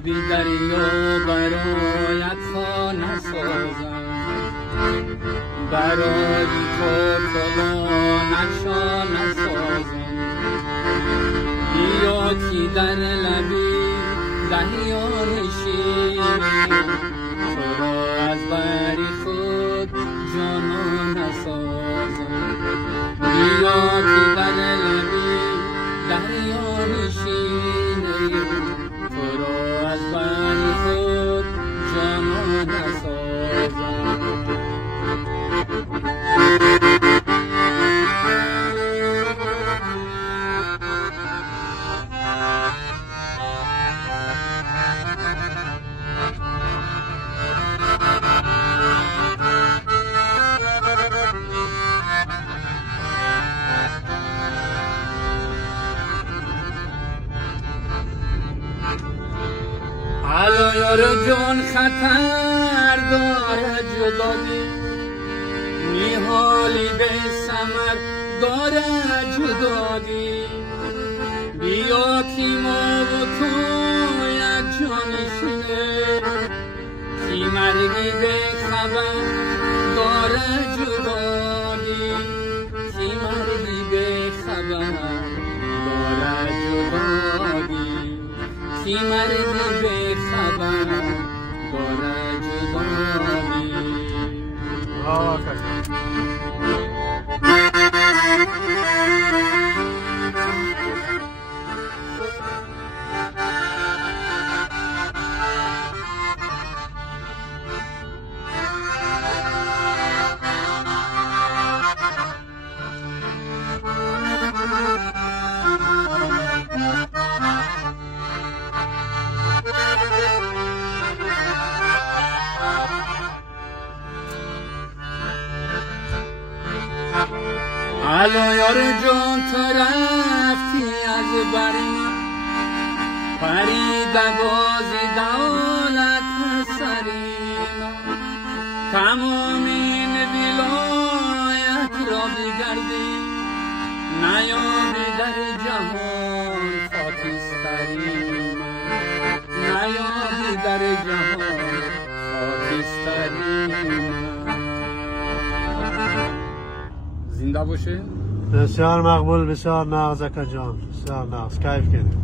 لبی دریا برایت خانه سازم، برای تو نقشا نسازم. بیا که در لبی دریا نشینیم، تو را از بری خود جانا نسازم. بیا که در لبی دریا نشینیم، تو را از بری خود جانا نسازم. حالا یار جان خطر داره جدایی، میحالی به ثمر داره جدایی. بیا که ما و تو یک جانشینه، که مرگی به خبر داره جدایی، که مرگی به خبر داره جدایی، که مرگی به خبر داره جدایی. حالا یار جان تو رفتی از بر من، پرید باز دولت سری من. تمام این ولایت را بگردی، نیابی در جهان خاکستری من، نیابی در جهان خاکستری من. زنده باشه. بسیار مقبول، بسیار نغزک جان، بسیار نغز، کیف کنید.